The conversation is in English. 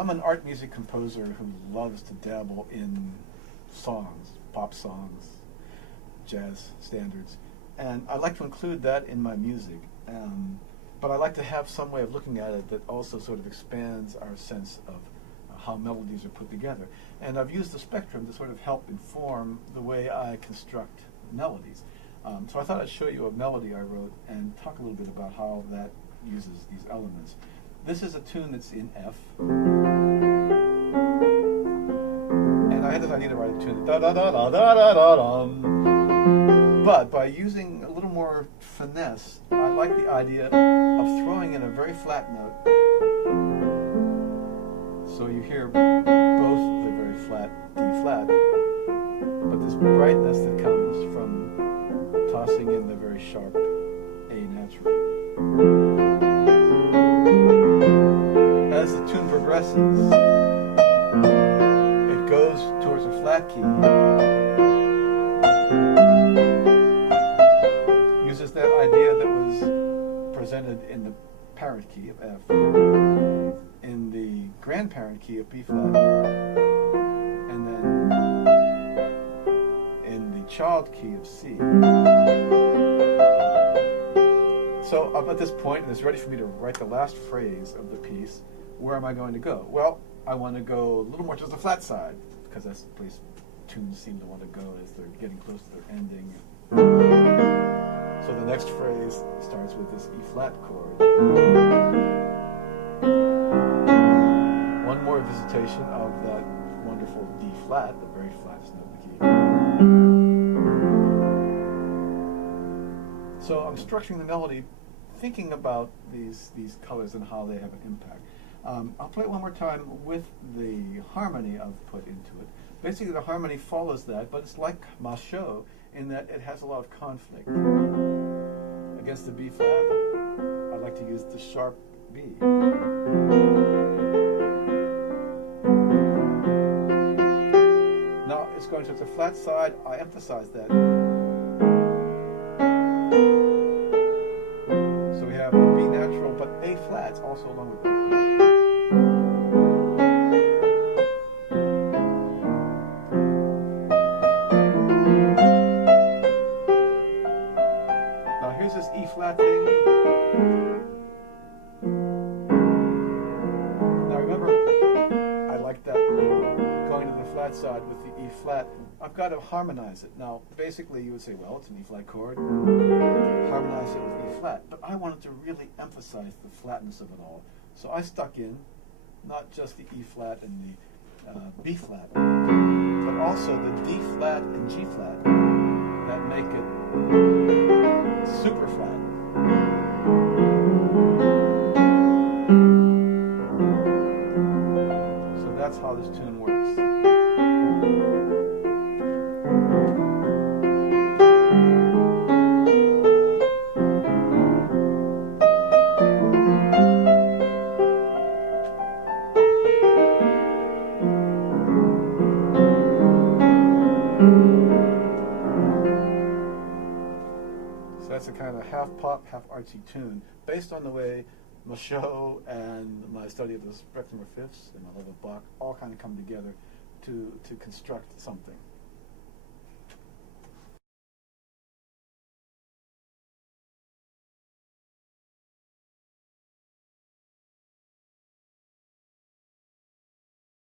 I'm an art music composer who loves to dabble in songs, pop songs, jazz standards, and I like to include that in my music. But I like to have some way of looking at it that also sort of expands our sense of how melodies are put together. And I've used the spectrum to sort of help inform the way I construct melodies. So I thought I'd show you a melody I wrote and talk a little bit about how that uses these elements. This is a tune that's in F. And I had this idea to write a tune da da da da da da da dum. But by using a little more finesse, I like the idea of throwing in a very flat note. So you hear both the very flat D flat, but this brightness that comes from tossing in the very sharp A natural. As the tune progresses, it goes towards a flat key, uses that idea that was presented in the parent key of F, in the grandparent key of B flat, and then in the child key of C. So I'm at this point, and it's ready for me to write the last phrase of the piece. Where am I going to go? Well, I want to go a little more to the flat side, because that's the place tunes seem to want to go as they're getting close to their ending. So the next phrase starts with this E flat chord. One more visitation of that wonderful D flat, the very flattest note in the key. So I'm structuring the melody thinking about these colors and how they have an impact. I'll play it one more time with the harmony I've put into it. Basically the harmony follows that, but it's like ma show in that it has a lot of conflict. Against the B flat, I like to use the sharp B. Now it's going to the flat side, I emphasize that. So we have B natural, but A flats also along with that. This E flat thing. Now remember, I like that going to the flat side with the E flat. I've got to harmonize it. Now, basically, you would say, well, it's an E flat chord. Harmonize it with E flat. But I wanted to really emphasize the flatness of it all. So I stuck in not just the E flat and the B flat, but also the D flat and G flat that make it super flat. So that's how this tune works. That's a kind of half pop, half artsy tune, based on the way my show and my study of the spectrum of fifths and my love of Bach all kind of come together to construct something.